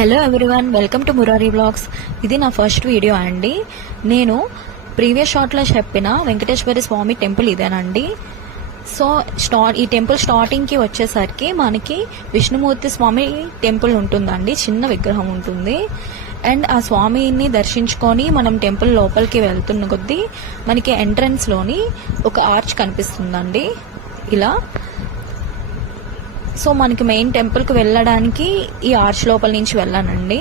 Hello everyone, welcome to Murari blogs. ఇది నా first video అండి. నేను ప్రీవియస్ షార్ట్లో చెప్పిన వెంకటేశ్వర స్వామి టెంపుల్ ఇదేనండి. సో ఈ టెంపుల్ స్టార్టింగ్కి వచ్చేసరికి మనకి విష్ణుమూర్తి స్వామి టెంపుల్ ఉంటుందండి. చిన్న విగ్రహం ఉంటుంది. అండ్ ఆ స్వామిని దర్శించుకొని మనం టెంపుల్ లోపలికి వెళ్తున్న కొద్దీ మనకి ఎంట్రన్స్లోని ఒక ఆర్చ్ కనిపిస్తుందండి ఇలా. సో మనకి మెయిన్ టెంపుల్కి వెళ్ళడానికి ఈ ఆర్చ్ లోపల నుంచి వెళ్ళానండి.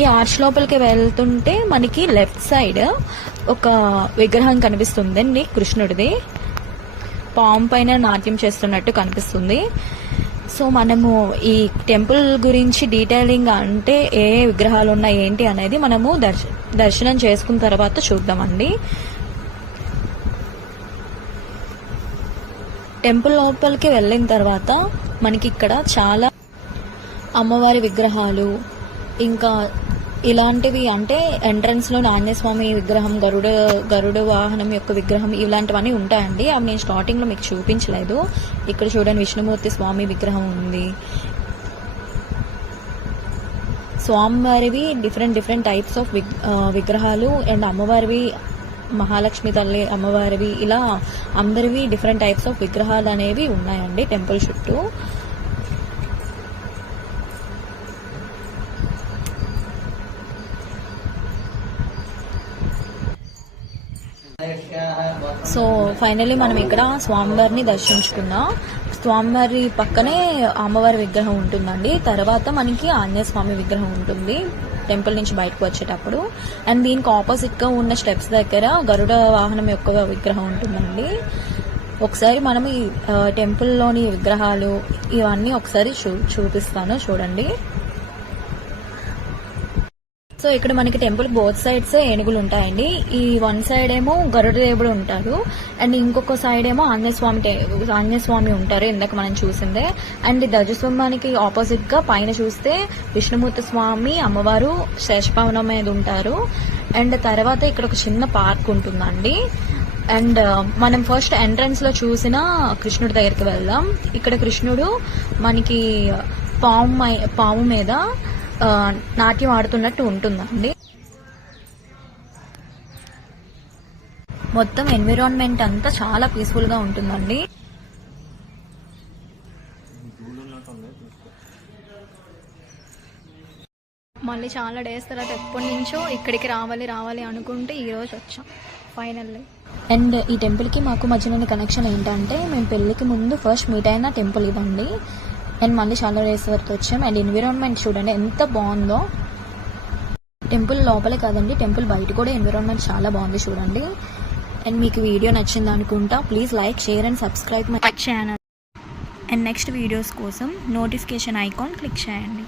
ఈ ఆర్చ్ లోపలికి వెళ్తుంటే మనకి లెఫ్ట్ సైడ్ ఒక విగ్రహం కనిపిస్తుందండి, కృష్ణుడిది. పాము పైన నాట్యం చేస్తున్నట్టు కనిపిస్తుంది. సో మనము ఈ టెంపుల్ గురించి డీటెయిలింగ్ అంటే ఏ విగ్రహాలు ఉన్నాయి ఏంటి అనేది మనము దర్శనం చేసుకున్న తర్వాత చూద్దామండి. టెంపుల్ లోపలికి వెళ్ళిన తర్వాత మనకి ఇక్కడ చాలా అమ్మవారి విగ్రహాలు, ఇంకా ఇలాంటివి అంటే ఎంట్రన్స్లో ఆంజనేయస్వామి విగ్రహం, గరుడ వాహనం యొక్క విగ్రహం, ఇలాంటివన్నీ ఉంటాయండి. అవి నేను స్టార్టింగ్లో మీకు చూపించలేదు. ఇక్కడ చూడండి, విష్ణుమూర్తి స్వామి విగ్రహం ఉంది. స్వామివారివి డిఫరెంట్ టైప్స్ ఆఫ్ విగ్రహాలు అండ్ అమ్మవారివి, మహాలక్ష్మి తల్లి అమ్మవారివి, ఇలా అందరివి డిఫరెంట్ టైప్స్ ఆఫ్ విగ్రహాలు అనేవి ఉన్నాయండి టెంపుల్ చుట్టూ. సో ఫైనల్లీ మనం ఇక్కడ స్వామివారిని దర్శించుకున్నాం. స్వామివారి పక్కనే అమ్మవారి విగ్రహం ఉంటుందండి. తర్వాత మనకి ఆంజనేయ స్వామి విగ్రహం ఉంటుంది టెంపుల్ నుంచి బయటకు వచ్చేటప్పుడు. అండ్ దీనికి ఆపోజిట్ గా ఉన్న స్టెప్స్ దగ్గర గరుడ వాహనం యొక్క విగ్రహం ఉంటుందండి. ఒకసారి మనం ఈ టెంపుల్లోని విగ్రహాలు ఇవన్నీ ఒకసారి చూపిస్తాను, చూడండి. సో ఇక్కడ మనకి టెంపుల్ బోత్ సైడ్స్ ఏనుగులు ఉంటాయండి. ఈ వన్ సైడ్ ఏమో గరుడ దేవుడు ఉంటారు, అండ్ ఇంకొక సైడ్ ఏమో ఆంజనేయ స్వామి ఉంటారు, ఇందాక మనం చూసిందే. అండ్ ధ్వజస్తంభానికి ఆపోజిట్ గా పైన చూస్తే విష్ణుమూర్తి స్వామి, అమ్మవారు శేషపావనం మీద ఉంటారు. అండ్ తర్వాత ఇక్కడ ఒక చిన్న పార్క్ ఉంటుందండి. అండ్ మనం ఫస్ట్ ఎంట్రన్స్ లో కృష్ణుడి దగ్గరికి వెళ్దాం. ఇక్కడ కృష్ణుడు మనకి పాము మీద నాట్యం ఆడుతున్నట్టు ఉంటుందండి. మొత్తం ఎన్విరాన్మెంట్ అంతా చాలా పీస్ఫుల్ గా ఉంటుందండి. మళ్ళీ చాలా డేస్ తర్వాత ఎప్పటి నుంచో ఇక్కడికి రావాలి అనుకుంటే ఈ రోజు వచ్చాం ఫైనల్లీ. అండ్ ఈ టెంపుల్కి మాకు మధ్యన కనెక్షన్ ఏంటంటే, మేము పెళ్లికి ముందు ఫస్ట్ మీట్ అయిన టెంపుల్ ఇదండి. అండ్ మళ్ళీ చాలా డేస్ వరకు వచ్చాం. అండ్ ఎన్విరాన్మెంట్ చూడండి ఎంత బాగుందో. టెంపుల్ లోపలే కాదండి, టెంపుల్ బయట కూడా ఎన్విరాన్మెంట్ చాలా బాగుంది చూడండి. అండ్ మీకు వీడియో నచ్చింది అనుకుంటా. Please like, share and subscribe my channel. And next videos కోసం నోటిఫికేషన్ ఐకాన్ క్లిక్ చేయండి.